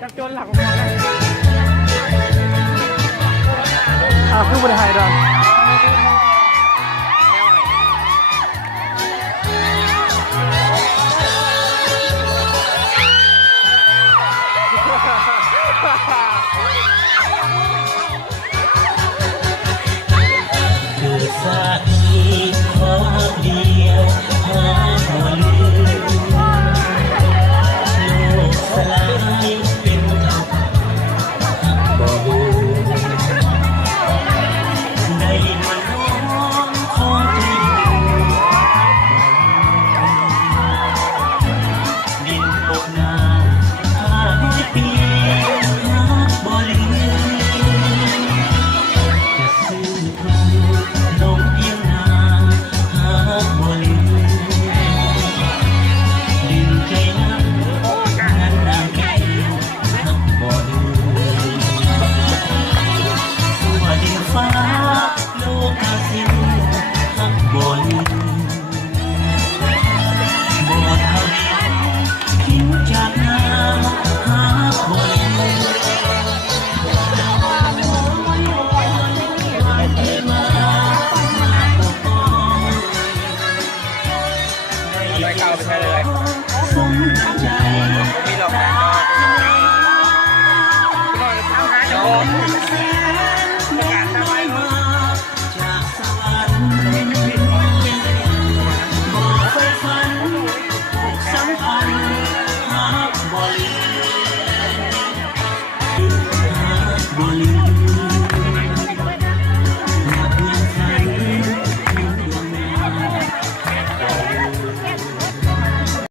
จับโจรหลังมาคือบริหารดอนคือสามีขอเดียวหาบ่ลืมโลกสลายเป็นเท่าบ่รู้ในวันน้องขอใจดินตกน้ำ500 ปีหาบ่ลืมจะซื้อทองลงเพียงนางหาบ่ลืมดินใจนั้นนั้นนางแก้วหักบ่ลืมทั่วดินฟ้าโลกาสิ้นหักบ่ลืมบ่ทะเลทิ้งจากน้ำหาบ่ลืมไปเก่าไปใช้เลยสมใจมีหลอกกันก็พี่น้องทำหาเจ้าของ